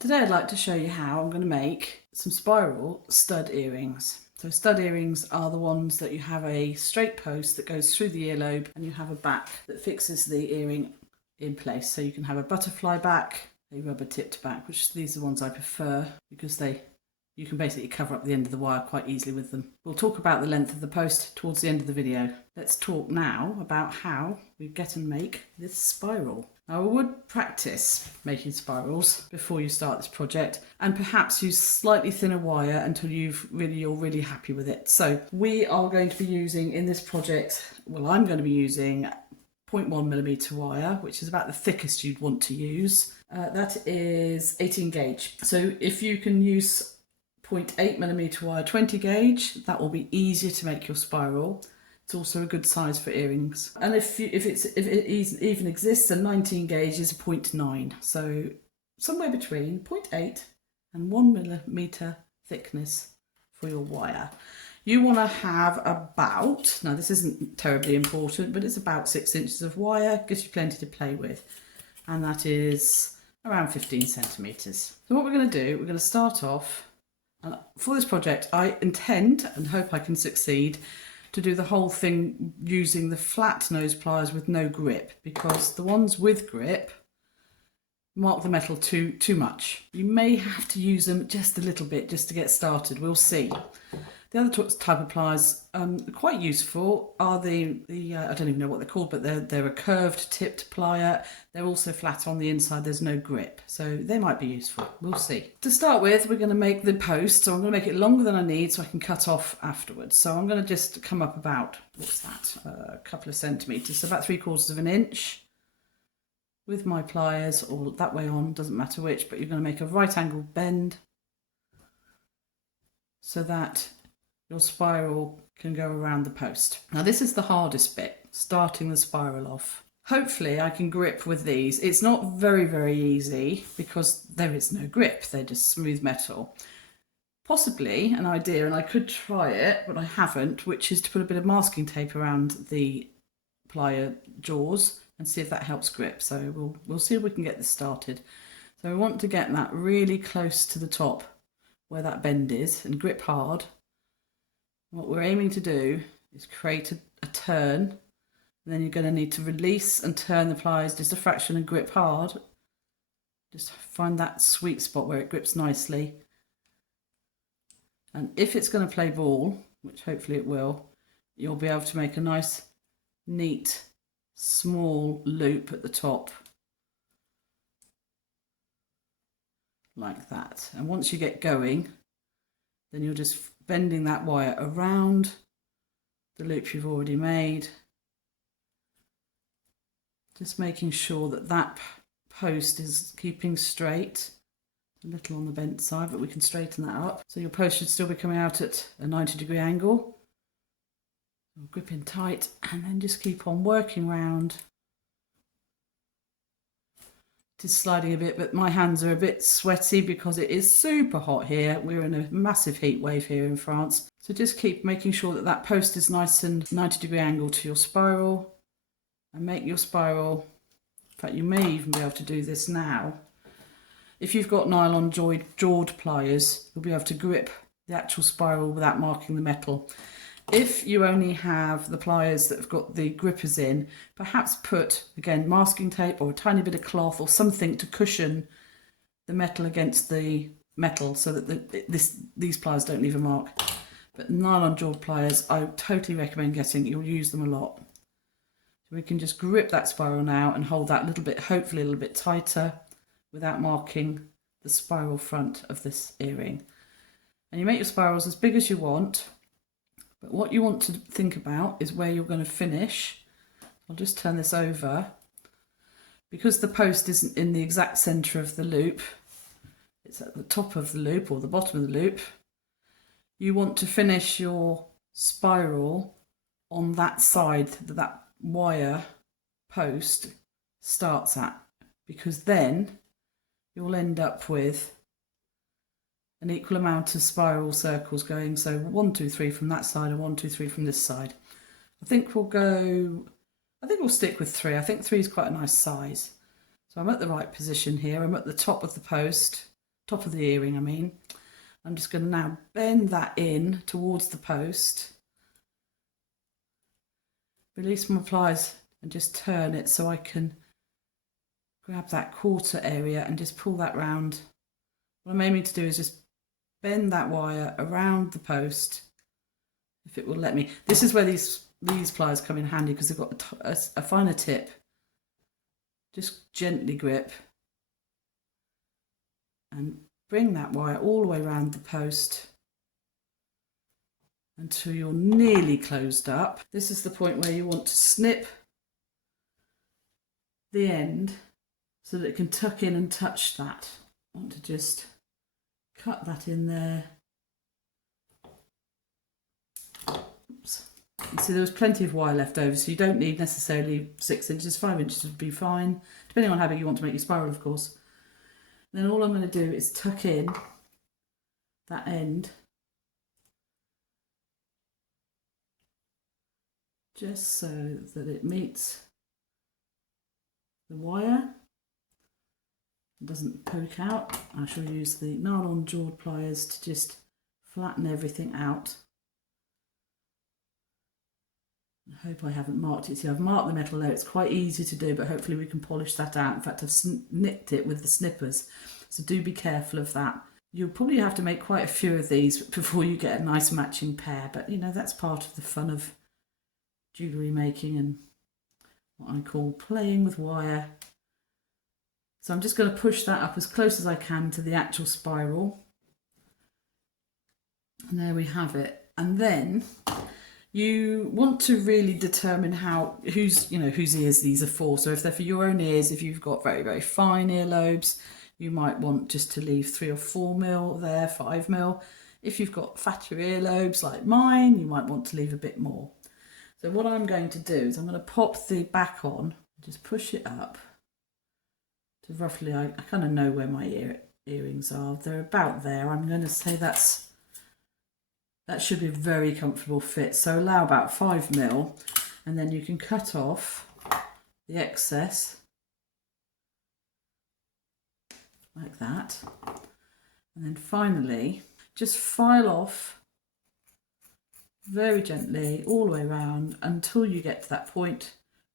Today I'd like to show you how I'm going to make some spiral stud earrings. So stud earrings are the ones that you have a straight post that goes through the earlobe and you have a back that fixes the earring in place. So you can have a butterfly back, a rubber tipped back, which these are the ones I prefer because you can basically cover up the end of the wire quite easily with them. We'll talk about the length of the post towards the end of the video. Let's talk now about how we get and make this spiral. Now, I would practice making spirals before you start this project and perhaps use slightly thinner wire until you're really happy with it. So we are going to be using in this project, I'm going to be using 0.1mm wire, which is about the thickest you'd want to use. That is 18 gauge. So if you can use 0.8mm wire 20 gauge, that will be easier to make your spiral. It's also a good size for earrings. And if it even exists, a 19 gauge is a 0.9. So somewhere between 0.8 and 1mm thickness for your wire. You want to have about, now this isn't terribly important, but it's about 6 inches of wire, gives you plenty to play with. And that is around 15 centimetres. So what we're going to do, we're going to start off, and for this project I intend and hope I can succeed to do the whole thing using the flat nose pliers with no grip, because the ones with grip mark the metal too much. You may have to use them just a little bit just to get started, we'll see. The other type of pliers quite useful are the I don't even know what they're called, but they're a curved tipped plier. They're also flat on the inside, there's no grip, so they might be useful, we'll see. To start with, we're going to make the post, so I'm going to make it longer than I need so I can cut off afterwards. So I'm going to just come up about, what's that, a couple of centimetres, so about 3/4 of an inch with my pliers, or that way on, doesn't matter which, but you're going to make a right angle bend so that your spiral can go around the post. Now this is the hardest bit, starting the spiral off. Hopefully I can grip with these. It's not very easy because there is no grip, they're just smooth metal. Possibly an idea, and I could try it, but I haven't, which is to put a bit of masking tape around the plier jaws and see if that helps grip. So we'll see if we can get this started. So we want to get that really close to the top where that bend is and grip hard. What we're aiming to do is create a turn, and then you're going to need to release and turn the pliers just a fraction and grip hard. Just find that sweet spot where it grips nicely. And if it's going to play ball, which hopefully it will, you'll be able to make a nice, neat, small loop at the top. Like that. And once you get going, then you're just bending that wire around the loop you've already made, just making sure that that post is keeping straight, a little on the bent side, but we can straighten that up. So your post should still be coming out at a 90-degree angle. Grip in tight and then just keep on working round. It is sliding a bit, but my hands are a bit sweaty because it is super hot here. We're in a massive heat wave here in France. So just keep making sure that that post is nice and 90-degree angle to your spiral, and make your spiral. In fact, you may even be able to do this now. If you've got nylon jawed pliers, you'll be able to grip the actual spiral without marking the metal. If you only have the pliers that have got the grippers in, perhaps put, again, masking tape or a tiny bit of cloth or something to cushion the metal against the metal so that these pliers don't leave a mark. But nylon jawed pliers, I totally recommend getting. You'll use them a lot. So we can just grip that spiral now and hold that a little bit, hopefully a little bit tighter, without marking the spiral front of this earring. And you make your spirals as big as you want. But what you want to think about is where you're going to finish. I'll just turn this over. Because the post isn't in the exact centre of the loop, it's at the top of the loop or the bottom of the loop, you want to finish your spiral on that side that that wire post starts at, because then you'll end up with an equal amount of spiral circles going, so 1, 2, 3 from that side and 1, 2, 3 from this side. I think we'll stick with 3. I think 3 is quite a nice size. So I'm at the right position here. I'm at the top of the post. top of the earring, I mean. I'm just going to now bend that in towards the post, release my pliers and just turn it so I can grab that quarter area and just pull that round. What I'm aiming to do is just bend that wire around the post, if it will let me. This is where these pliers come in handy because they've got a finer tip. Just gently grip and bring that wire all the way around the post until you're nearly closed up. This is the point where you want to snip the end so that it can tuck in and touch that. I want to just cut that in there. Oops. You see there was plenty of wire left over, so you don't need necessarily 6 inches, 5 inches would be fine, depending on how big you want to make your spiral, of course. Then all I'm going to do is tuck in that end just so that it meets the wire, it doesn't poke out. I shall use the nylon jawed pliers to just flatten everything out. I hope I haven't marked it. See, I've marked the metal there. It's quite easy to do, but hopefully we can polish that out. In fact, I've nicked it with the snippers, so do be careful of that. You'll probably have to make quite a few of these before you get a nice matching pair, but you know, that's part of the fun of jewellery making and what I call playing with wire. So I'm just going to push that up as close as I can to the actual spiral. And there we have it. And then you want to really determine whose ears these are for. So if they're for your own ears, if you've got very, very fine earlobes, you might want just to leave 3 or 4 mil there, 5 mil. If you've got fatter earlobes like mine, you might want to leave a bit more. So what I'm going to do is I'm going to pop the back on, just push it up to roughly, I kind of know where my earrings are. They're about there. I'm going to say that should be a very comfortable fit. So allow about 5 mil, and then you can cut off the excess like that. And then finally, just file off very gently all the way around until you get to that point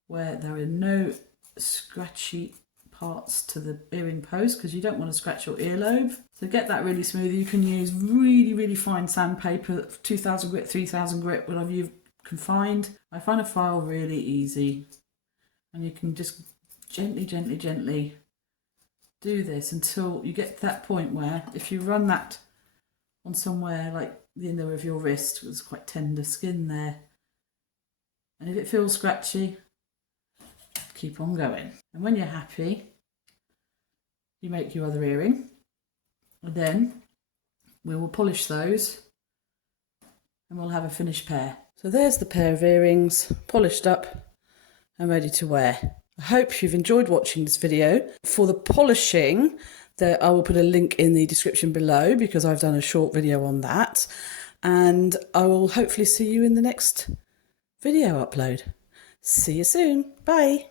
where there are no scratchy parts to the earring post, because you don't want to scratch your earlobe. So get that really smooth. You can use really, really fine sandpaper, 2000 grit, 3000 grit, whatever you can find. I find a file really easy, and you can just gently, gently, gently do this until you get to that point where if you run that on somewhere like the inner of your wrist, there's quite tender skin there, and if it feels scratchy, keep on going. And when you're happy, you make your other earring, and then we will polish those and we'll have a finished pair. So there's the pair of earrings, polished up and ready to wear. I hope you've enjoyed watching this video. For the polishing, I will put a link in the description below because I've done a short video on that, and I will hopefully see you in the next video upload. See you soon. Bye.